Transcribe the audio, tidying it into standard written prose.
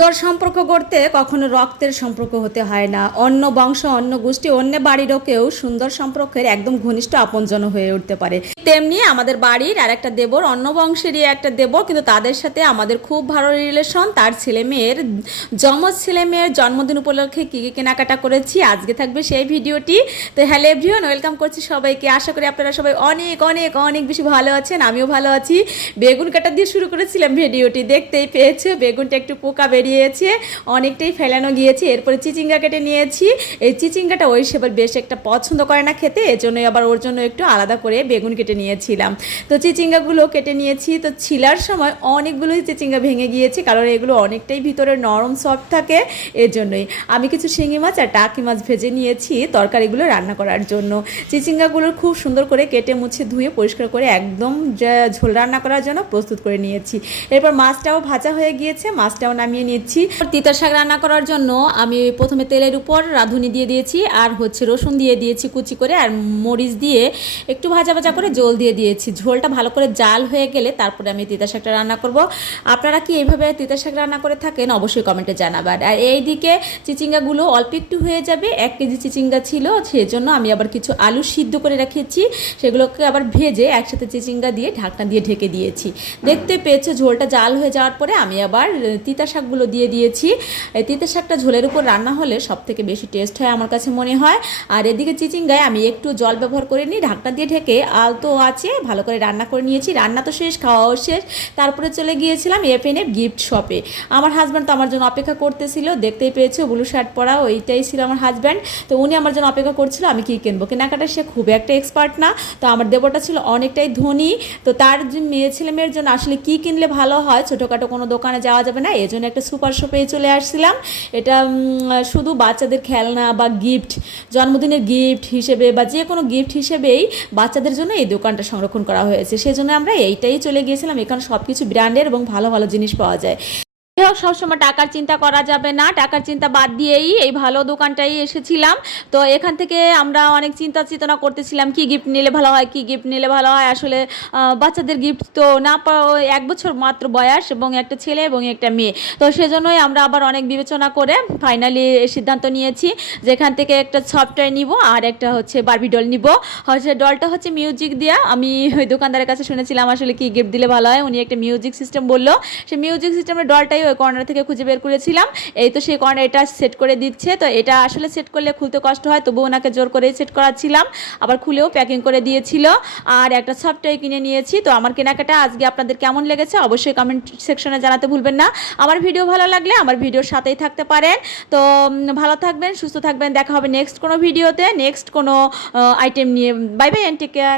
সম্পর্ক গড়তে কখনো রক্তের সম্পর্ক হতে হয় না। অন্য বংশ, অন্য গোষ্ঠী, অন্য বাড়িরও কেউ সুন্দর সম্পর্কের একদম ঘনিষ্ঠ আপনজন হয়ে উঠতে পারে। তেমনি আমাদের বাড়ির আর একটা দেবর, অন্য বংশেরই একটা দেবর, কিন্তু তাদের সাথে আমাদের খুব ভালো রিলেশন। তার ছেলে মেয়ের যমজ ছেলে মেয়ের জন্মদিন উপলক্ষে কী কী কেনাকাটা করেছি আজকে থাকবে সেই ভিডিওটি। তো হ্যালো এভরিওয়ান, ওয়েলকাম করছি সবাইকে। আশা করি আপনারা সবাই অনেক অনেক অনেক বেশি ভালো আছেন, আমিও ভালো আছি। বেগুন কাটা দিয়ে শুরু করেছিলাম ভিডিওটি, দেখতেই পেয়েছে বেগুনটা একটু পোকা বেরিয়েছে, অনেকটাই ফেলানো গিয়েছে। এরপরে চিচিঙ্গা কেটে নিয়েছি। এই চিচিঙ্গাটা ওই সেবার বেশ একটা পছন্দ করে না খেতে, এজন্যই আবার ওর জন্য একটু আলাদা করে বেগুন কেটে নিয়েছিলাম। তো চিচিঙ্গাগুলো কেটে নিয়েছি। তো ছিলার সময় অনেকগুলোই চিচিঙ্গা ভেঙে গিয়েছে, কারণ এগুলো অনেকটাই ভিতরে নরম সফট থাকে। এর জন্যই আমি কিছু শিঙি মাছ আর টাকি মাছ ভেজে নিয়েছি তরকারিগুলো রান্না করার জন্য। চিচিঙ্গাগুলো খুব সুন্দর করে কেটে মুছে ধুয়ে পরিষ্কার করে একদম ঝোল রান্না করার জন্য প্রস্তুত করে নিয়েছি। এরপর মাছটাও ভাজা হয়ে গিয়েছে, মাছটাও নামিয়ে নিচ্ছি। তিতা শাক রান্না করার জন্য আমি প্রথমে তেলের উপর রাঁধুনি দিয়ে দিয়েছি, আর রসুন দিয়ে দিয়েছি কুচি করে, আর মরিচ দিয়ে একটু ভাজা ভাজা করে জল দিয়ে দিয়েছি। ঝোলটা ভালো করে জাল হয়ে গেলে তারপরে আমি তিতা শাকটা রান্না করব। আপনারা কি এইভাবে তিতা শাক রান্না করে থাকেন অবশ্যই কমেন্টে জানাবেন। আর এইদিকে চিচিঙ্গাগুলো অল্প একটু হয়ে যাবে, 1 কেজি চিচিঙ্গা ছিল, সেজন্য আমি আবার কিছু আলু সিদ্ধ করে রেখেছি, সেগুলোকে আবার ভেজে একসাথে চিচিঙ্গা দিয়ে ঢাকনা দিয়ে ঢেকে দিয়েছি। দেখতে পেয়েছে ঝোলটা জাল হয়ে যাওয়ার পরে আমি আবার তিতা শাকগুলো দিয়ে দিয়েছি। এই তিতা শাকটা ঝোলের উপর রান্না হলে সব থেকে বেশি টেস্ট হয় আমার কাছে মনে হয়। আর এদিকে চিচিঙ্গায় আমি একটু জল ব্যবহার করে নিই, ঢাকনা দিয়ে ঢেকে আলতো আছে ভালো করে রান্না করে নিয়েছি। রান্না তো শেষ, খাওয়াও শেষ। তারপরে চলে গিয়েছিলাম এফএনএফ গিফট শপে। আমার হাজব্যান্ড তো আমার জন্য অপেক্ষা করতেছিল, দেখতেই পেয়েছে ব্লু শার্ট পরা, ওইটাই ছিল আমার হাজব্যান্ড। তো উনি আমার জন্য অপেক্ষা করছিল আমি কী কিনবো। কেনাকাটা সে খুব একটা এক্সপার্ট না, তো আমার দেবরটা ছিল অনেকটাই ধনী। তো তার ছেলে মেয়ের জন্য আসলে কী কিনলে ভালো হয়, ছোটোখাটো কোনো দোকানে যাওয়া যাবে না, এই জন্য একটা সুপার শপে চলে আসছিলাম। এটা শুধু বাচ্চাদের খেলনা বা গিফট, জন্মদিনের গিফট হিসেবে বা যে কোনো গিফট হিসেবেই বাচ্চাদের জন্য এই দোকানটা সংরক্ষণ করা হয়েছে, সেজন্য আমরা এইটাই চলে গিয়েছিলাম। এখানে সব কিছু ব্র্যান্ডের এবং ভালো ভালো জিনিস পাওয়া যায়। সবসময় টাকার চিন্তা করা যাবে না, টাকার চিন্তা বাদ দিয়েই এই ভালো দোকানটাই এসেছিলাম। তো এখান থেকে আমরা অনেক চিন্তা চেতনা করতেছিলাম কি গিফট নিলে ভালো হয়, কি গিফট নিলে ভালো হয়। আসলে বাচ্চাদের গিফট তো না, 1 বছর মাত্র বয়স, এবং একটা ছেলে এবং একটা মেয়ে। তো সেজন্যই আমরা আবার অনেক বিবেচনা করে ফাইনালি সিদ্ধান্ত নিয়েছি যে এখান থেকে একটা সফটওয়্যার নিব আর একটা বারবি ডল নিব। ডলটা মিউজিক দেওয়া। আমি ওই দোকানদারের কাছে শুনেছিলাম আসলে কি গিফট দিলে ভালো হয়, উনি একটা মিউজিক সিস্টেম বললো। সেই মিউজিক সিস্টেমের ডলটাই ওই কর্নার থেকে খুঁজে বের করেছিলাম। এই তো সেই কর্নার এটা সেট করে দিচ্ছে। তো এটা আসলে সেট করলে খুলতে কষ্ট হয়, তবু ওনাকে জোর করেই সেট করাচ্ছিলাম, আবার খুলেও প্যাকিং করে দিয়েছিল। আর একটা সফটওয়্যার কিনে নিয়েছি। তো আমার কেনাকাটা আজকে আপনাদের কেমন লেগেছে অবশ্যই কমেন্ট সেকশনে জানাতে ভুলবেন না। আমার ভিডিও ভালো লাগলে আমার ভিডিওর সাথেই থাকতে পারেন। তো ভালো থাকবেন, সুস্থ থাকবেন, দেখা হবে নেক্সট কোনো ভিডিওতে, নেক্সট কোনো আইটেম নিয়ে। Bye bye and take care.